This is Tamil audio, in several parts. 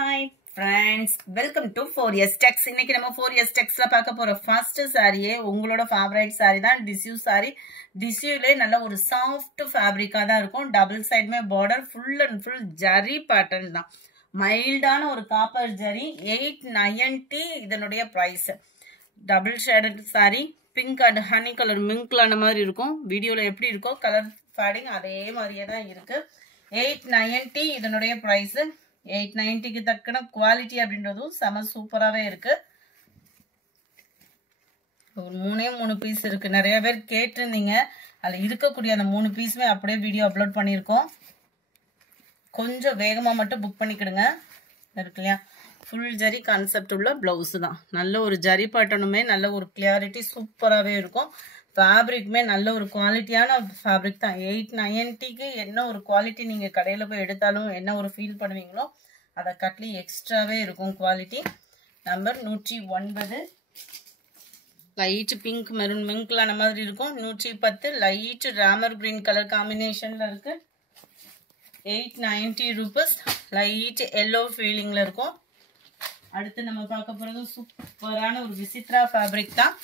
Hi friends, welcome to 4S Tex. இன்னைக்கு நம்ம 4S Texல பார்க்க போற first saree உங்களோட favorite saree தான் டிஷ்யூ saree. டிஷ்யூலே நல்ல ஒரு soft fabricா தான் இருக்கும். டபுள் சைடுமே border full and full zari pattern தான். மைல்டான ஒரு காப்பர் ஜரி 890 இதனுடைய price. Double shaded saree pink and honey colour மிங்க்லான மாதிரி இருக்கும். வீடியோல எப்படி இருக்கோ கலர் ஃபேடிங் அதே மாதிரியே தான் இருக்கு. 890 இதனுடைய price. 890 க்கு தக்கன குவாலிட்டி அப்படின்றதும் செம சூப்பராவே இருக்கு. ஒரு மூணு பீஸ் இருக்கு. நிறைய பேர் கேட்டிருந்தீங்க. அதுல இருக்கக்கூடிய அந்த 3 பீஸுமே அப்படியே வீடியோ அப்லோட் பண்ணியிருக்கோம். கொஞ்சம் வேகமா மட்டும் புக் பண்ணிக்கிடுங்க. இருக்கு இல்லையா, ஃபுல் ஜரி கான்செப்ட் உள்ள பிளவுஸ் தான். நல்ல ஒரு ஜரி பேட்டர்னுமே நல்ல ஒரு கிளியாரிட்டி சூப்பராகவே இருக்கும். ஃபேப்ரிக்குமே நல்ல ஒரு குவாலிட்டியான ஃபேப்ரிக் தான். 890க்கு என்ன ஒரு குவாலிட்டி நீங்கள் கடையில் போய் எடுத்தாலும் என்ன ஒரு ஃபீல் பண்ணுவீங்களோ அதை கட்லி எக்ஸ்ட்ராவே இருக்கும் quality. Number 109 light pink maroon மிங்க்லான மாதிரி இருக்கும். 110 லைட் ராமர் கிரீன் கலர் காம்பினேஷன்ல இருக்கு. 890 ரூபீஸ் லைட் எல்லோ ஃபீலிங்ல இருக்கும். அடுத்து நம்ம பார்க்க போறது சூப்பரான ஒரு விசித்ரா ஃபேப்ரிக் தான்.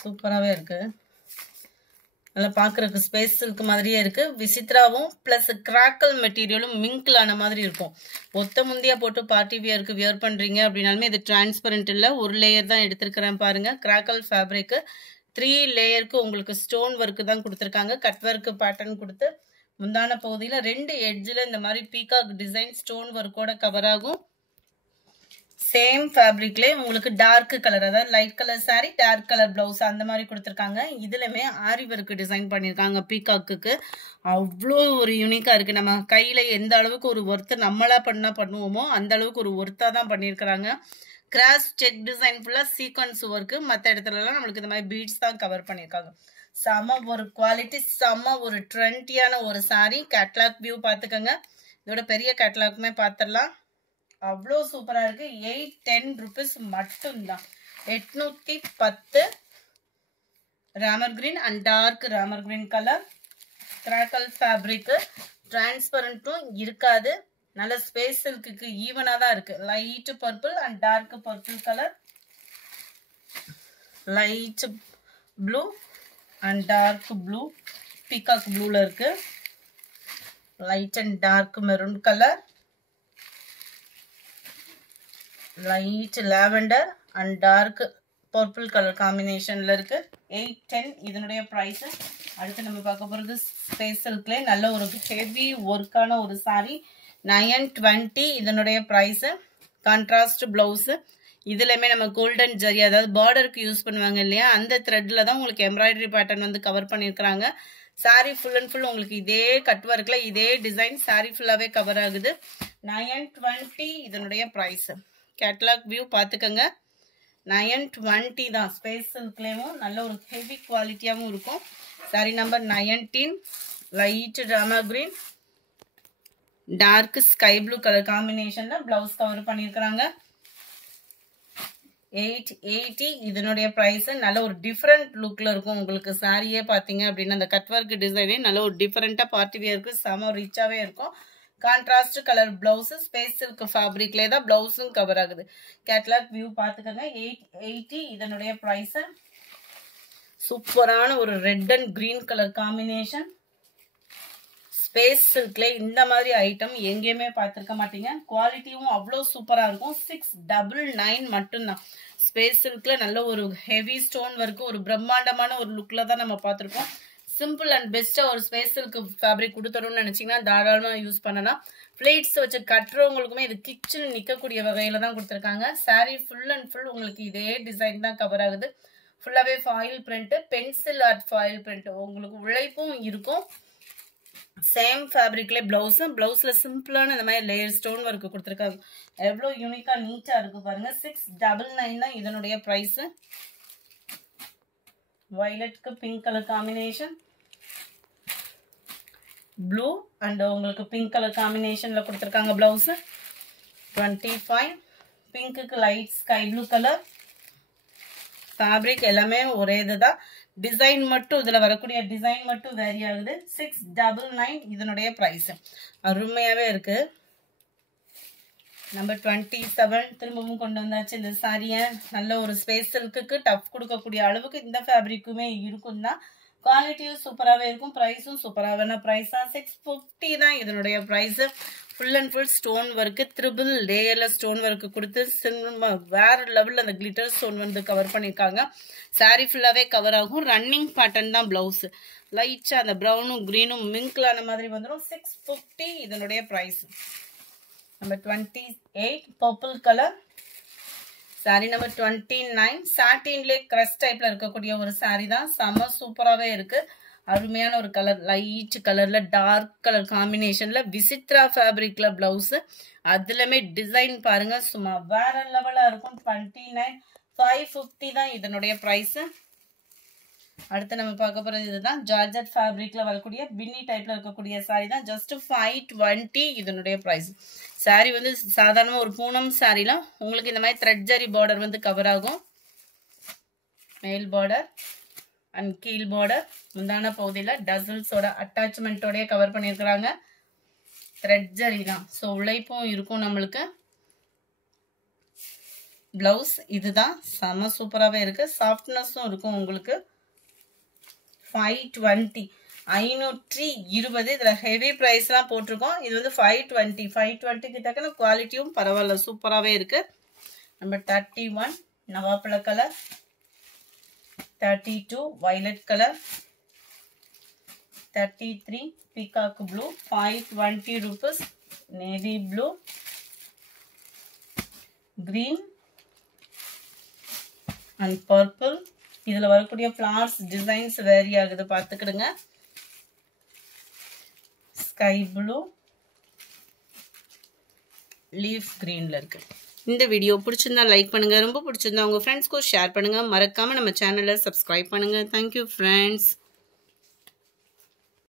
சூப்பராகவே இருக்கு. நல்லா பார்க்குறதுக்கு ஸ்பேஸ் சில்க் மாதிரியே இருக்கு. விசித்ராவும் பிளஸ் கிராக்கல் மெட்டீரியலும் மிங்க்லான மாதிரி இருக்கும். ஒத்த முந்தியா போட்டு பார்ட்டி வியருக்கு வியர் பண்றீங்க அப்படின்னாலுமே இது டிரான்ஸ்பரண்ட் இல்லை. ஒரு லேயர் தான் எடுத்திருக்கிறேன் பாருங்க. கிராக்கல் ஃபேப்ரிக்கு 3 லேயருக்கு உங்களுக்கு ஸ்டோன் ஒர்க்கு தான் கொடுத்துருக்காங்க. கட் ஒர்க்கு பேட்டர்ன் கொடுத்து முந்தான பகுதியில் 2 எட்ஜில் இந்த மாதிரி பீகாக் டிசைன் ஸ்டோன் ஒர்க்கோட கவர் ஆகும். சேம் ஃபேப்ரிக்லேயே உங்களுக்கு டார்க் கலர், அதாவது light colour sari dark colour blouse அந்த மாதிரி கொடுத்துருக்காங்க. இதுலமே ஆரி ஒர்க் டிசைன் பண்ணியிருக்காங்க பீகாக்கு. அவ்வளோ ஒரு யூனிக்காக இருக்குது. நம்ம கையில் எந்த அளவுக்கு ஒரு ஒர்த்து நம்மளா பண்ணுவோமோ அந்த அளவுக்கு ஒரு ஒர்த்தாக தான் பண்ணியிருக்கிறாங்க. கிராஸ் செக் டிசைன் ஃபுல்லாக சீக்வன்ஸ் ஒர்க்கு. மற்ற இடத்துலலாம் நம்மளுக்கு இந்த மாதிரி பீட்ஸ் தான் கவர் பண்ணியிருக்காங்க. செம ஒரு குவாலிட்டி, செம ஒரு ட்ரெண்டியான ஒரு சாரி. கேட்லாக் வியூ பார்த்துக்கோங்க. இதோட பெரிய கேட்லாக்குமே பார்த்துடலாம். அவ்வளோ சூப்பராக இருக்கு. 810 ரூபீஸ் மட்டும்தான். 810 Ramar green and dark Ramar green colour. Crackle fabric டிரான்ஸ்பரண்ட்டும் இருக்காது. நல்ல ஸ்பேஸ் சில்க்கு ஈவனாக தான் இருக்கு. Light purple and dark purple colour, light blue and dark blue peacock ப்ளூல இருக்கு. Light and dark maroon colour, light lavender and dark purple colour காம்பினேஷன்ல இருக்கு. 810 இதனுடைய பிரைஸ். அடுத்து நம்ம பார்க்க போறது ஸ்பேஸ் சில்க்ல நல்ல ஒரு ஹெவி ஒர்க்கான ஒரு சாரி. 920 இதனுடைய பிரைஸ். Contrast blouse. இதுலயுமே நம்ம கோல்டன் ஜரி, அதாவது பார்டருக்கு யூஸ் பண்ணுவாங்க இல்லையா, அந்த த்ரெட்ல தான் உங்களுக்கு எம்ப்ராய்டரி பேட்டர்ன் வந்து கவர் பண்ணியிருக்கிறாங்க. சாரி ஃபுல் அண்ட் ஃபுல் உங்களுக்கு இதே கட் ஒர்க்ல இதே டிசைன் சாரி ஃபுல்லாவே கவர் ஆகுது. 920 இதனுடைய பிரைஸ். கேட்லாக் வியூ பார்த்துக்கோங்க. 920 தான். ஸ்பேஸ் சில்க்லேயும் நல்ல ஒரு ஹெவி குவாலிட்டியாகவும் இருக்கும். Sari number 19 light Rama green dark sky blue colour காம்பினேஷன்ல பிளவுஸ் கவர் பண்ணியிருக்கிறாங்க. 880 இதனுடைய பிரைஸ். நல்ல ஒரு டிஃப்ரெண்ட் லுக்ல இருக்கும். உங்களுக்கு சாரியே பார்த்தீங்க அப்படின்னா அந்த கட் ஒர்க் டிசைனே நல்ல ஒரு டிஃப்ரெண்டா பார்ட்டி வியருக்கு செம ரிச்சாவே இருக்கும். Contrast colour blouse. Space silk ஃபேப்ரிக்லே தான் பிளவுஸும் கவர் ஆகுது. கேட்லாக் வியூ பார்த்துக்கோங்க. 880 இதனுடைய பிரைஸ். சூப்பரான ஒரு red and green colour combination. Space சில்க்ல இந்த மாதிரி ஐட்டம் எங்கேயுமே பார்த்துருக்க மாட்டீங்க. குவாலிட்டியும் அவ்வளோ சூப்பராக இருக்கும். 699 மட்டும்தான். ஸ்பேஸ் சில்க்ல நல்ல ஒரு ஹெவி ஸ்டோன் ஒர்க்கு ஒரு பிரம்மாண்டமான ஒரு லுக்ல தான் நம்ம பார்த்துருக்கோம். சிம்பிள் அண்ட் பெஸ்டா ஒரு ஸ்பேஸ் சில்க் ஃபேப்ரிக் கொடுத்துடணும்னு நினைச்சீங்கன்னா தாராளமாக யூஸ் பண்ணலாம். பிளேட்ஸ் வச்சு கட்டுறவங்களுக்குமே இது கிச்சன் நிற்கக்கூடிய வகையில தான் கொடுத்துருக்காங்க. சாரி ஃபுல் அண்ட் ஃபுல் உங்களுக்கு இதே டிசைன் தான் கவர் ஆகுது. ஃபுல்லாவே foil print, pencil art foil print. உங்களுக்கு உழைப்பும் இருக்கும். சேம் ஃபேப்ரிக்ல பிளவுஸ்ல சிம்பிளான இந்த மாதிரி லேயர் ஸ்டோன் ஒர்க் கொடுத்துருக்காங்க. எவ்வளோ யூனிக்கா நீட்டா இருக்கு பாருங்க. 699 தான் இதனுடைய பிரைஸ். வயலட்க்கு pink colour combination, blue and உங்களுக்கு பிங்க் கலர் காம்பினேஷன்ல கொடுத்துருக்காங்க பிளவுஸ். 25 பிங்க்குக்கு light sky blue colour. Fabric எல்லாமே ஒரே இதுதான். டிசைன் மட்டும் இதில் வரக்கூடிய டிசைன் மட்டும் வேரி ஆகுது. 699 இதனுடைய ப்ரைஸ். அருமையாகவே இருக்குது. நம்பர் 27 திரும்பவும் கொண்டு வந்தாச்சு. இந்த சாரியை நல்ல ஒரு ஸ்பேஸ் சில்க்குக்கு டஃப் கொடுக்கக்கூடிய அளவுக்கு இந்த ஃபேப்ரிக்குமே இருக்கும் தான். குவாலிட்டியும் சூப்பராகவே இருக்கும். ப்ரைஸும் சூப்பராக ப்ரைஸ் தான். 650 தான் இதனுடைய price. Full and full stone work, triple லேயரில் ஸ்டோன் ஒர்க்கு கொடுத்து வேறு லெவலில் அந்த கிளிட்டர் ஸ்டோன் வந்து கவர் பண்ணியிருக்காங்க. சாரீ ஃபுல்லாகவே கவர் ஆகும். ரன்னிங் பேட்டர்ன் தான் ப்ளவுஸு. லைட்டாக அந்த ப்ரௌனும் க்ரீனும் மிங்க்லான மாதிரி வந்துடும். 650 இதனுடைய price. Number 28 purple colour sari. Number 29 சாட்டின்லே க்ரஷ் டைப்பில் இருக்கக்கூடிய ஒரு சாரீ தான். செம்ம சூப்பராகவே இருக்குது. அருமையான ஒரு கலர், லைட் கலர்ல டார்க் கலர் காம்பினேஷன்ல விசித்ரா ஃபேப்ரிக்ல பிளவுஸ். அதுலமே டிசைன் பாருங்க, சும்மா வேற லெவலா இருக்கும். 29 550 தான் இதனுடைய பிரைஸ். அடுத்து நம்ம பார்க்க போறது இதுதான். ஜார்ஜெட் ஃபேப்ரிக்ல வரக்கூடிய பின்னி டைப்ல இருக்கக்கூடிய சாரி தான். ஜஸ்ட் 520 இதனுடைய பிரைஸ். சாரி வந்து சாதாரணமா ஒரு பூனம் சாரில உங்களுக்கு இந்த மாதிரி த்ரெட் ஜரி பார்டர் வந்து கவர் ஆகும். மேல் பார்டர் அண்ட் கீழ் பார்டர். முந்தான பகுதியில் டசல்ஸோட அட்டாச்மெண்ட்டோடய கவர் பண்ணியிருக்கிறாங்க. த்ரெட் ஜரி தான், ஸோ உழைப்பும் இருக்கும் நம்மளுக்கு. பிளவுஸ் இதுதான். செம சூப்பராகவே இருக்குது. சாஃப்ட்னஸும் இருக்கும் உங்களுக்கு. 520 520. இதில் ஹெவி ப்ரைஸ்லாம் போட்டிருக்கோம். இது வந்து 520 கிட்டக்க குவாலிட்டியும் பரவாயில்ல, சூப்பராகவே இருக்குது. நம்பர் 31 நவாப்பழ colour. 32 violet color. 33 peacock blue. 520 rupees. Navy blue, green and purple. இதில் வரக்கூடிய ஃப்ளார்ஸ் டிசைன்ஸ் வேரி ஆகுது, பார்த்துக்கிடுங்க. ஸ்கை ப்ளூ, லீஃப் கிரீன்ல இருக்கு. இந்த வீடியோ பிடிச்சிருந்தா லைக் பண்ணுங்க, ரொம்ப பிடிச்சிருந்தா உங்க ஃப்ரெண்ட்ஸ்க்கு ஷேர் பண்ணுங்க. மறக்காம நம்ம சேனலை சப்ஸ்கிரைப் பண்ணுங்க. Thank you friends.